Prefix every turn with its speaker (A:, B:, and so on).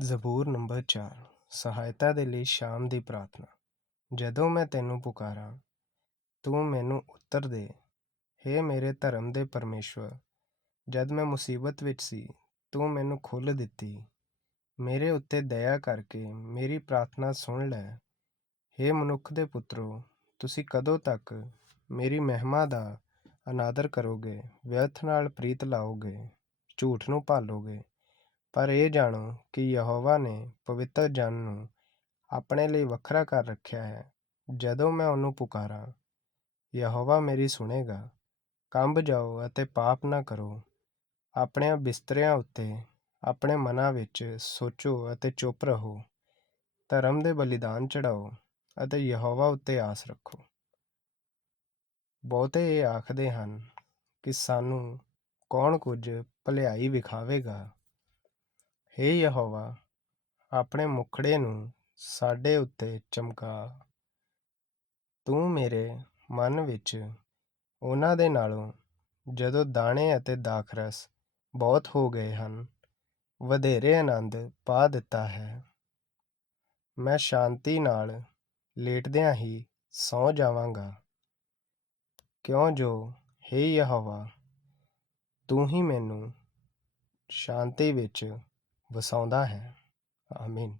A: ਜ਼ਬੂਰ number ਚਾਰ, ਸਹਾਇਤਾ ਦੇ ਲਈ ਸ਼ਾਮ ਦੀ ਪ੍ਰਾਰਥਨਾ। ਜਦੋਂ ਮੈਂ ਤੈਨੂੰ ਪੁਕਾਰਾਂ, ਤੂੰ ਮੈਨੂੰ ਉੱਤਰ ਦੇ, ਹੇ ਮੇਰੇ ਧਰਮ ਦੇ ਪਰਮੇਸ਼ਵਰ, ਜਦ ਮੈਂ ਮੁਸੀਬਤ ਵਿੱਚ ਸੀ, ਤੂੰ ਮੈਨੂੰ ਖੁੱਲ੍ਹ ਦਿੱਤੀ। ਮੇਰੇ ਉੱਤੇ ਦਇਆ ਕਰਕੇ ਮੇਰੀ ਪ੍ਰਾਰਥਨਾ ਸੁਣ ਲੈ। ਹੇ ਮਨੁੱਖ ਦੇ ਪੁੱਤਰੋ, ਤੁਸੀਂ ਕਦੋਂ ਤੱਕ ਮੇਰੀ ਮਹਿਮਾ ਦਾ ਅਨਾਦਰ ਕਰੋਗੇ, ਵਿਅਰਥ ਨਾਲ ਪ੍ਰੀਤ ਲਾਓਗੇ, ਝੂਠ ਨੂੰ ਭਾਲੋਗੇ? ਪਰ ਇਹ ਜਾਣੋ ਕਿ ਯਹੋਵਾ ਨੇ ਪਵਿੱਤਰ ਜਨ ਨੂੰ ਆਪਣੇ ਲਈ ਵੱਖਰਾ ਕਰ ਰੱਖਿਆ ਹੈ, ਜਦੋਂ ਮੈਂ ਉਹਨੂੰ ਪੁਕਾਰਾਂ। ਯਹੋਵਾ ਮੇਰੀ ਸੁਣੇਗਾ, ਕੰਬ ਜਾਓ ਅਤੇ ਪਾਪ ਨਾ ਕਰੋ। ਆਪਣੇ ਬਿਸਤਰਿਆਂ ਉੱਤੇ, ਆਪਣੇ ਮਨਾਂ ਵਿੱਚ ਸੋਚੋ ਅਤੇ ਚੁੱਪ ਰਹੋ। ਧਰਮ ਦੇ ਬਲੀਦਾਨ ਚੜਾਓ ਅਤੇ ਯਹੋਵਾ ਉੱਤੇ ਆਸ ਰੱਖੋ। ਬਹੁਤੇ ਇਹ ਆਖਦੇ ਹਨ ਕਿ ਸਾਨੂੰ ਕੌਣ ਕੁਝ ਭਲਾਈ ਵਿਖਾਵੇਗਾ? ਹੇ ਯਹੋਵਾ, ਆਪਣੇ ਮੁਖੜੇ ਨੂੰ ਸਾਡੇ ਉੱਤੇ ਚਮਕਾ। ਤੂੰ ਮੇਰੇ ਮਨ ਵਿੱਚ ਉਹਨਾਂ ਦੇ ਨਾਲੋਂ ਜਦੋਂ ਦਾਣੇ ਅਤੇ ਦਾਖਰਸ ਬਹੁਤ ਹੋ ਗਏ ਹਨ, ਵਧੇਰੇ ਆਨੰਦ ਪਾ ਦਿੱਤਾ ਹੈ। ਮੈਂ ਸ਼ਾਂਤੀ ਨਾਲ ਲੇਟਦਿਆਂ ਹੀ ਸੌ ਜਾਵਾਂਗਾ। ਕਿਉਂ ਜੋ, ਹੇ ਯਹੋਵਾ, ਤੂੰ ਹੀ ਮੈਨੂੰ ਸ਼ਾਂਤੀ ਵਿੱਚ ਵਸਾਉਂਦਾ ਹੈ। ਆਮੀਨ।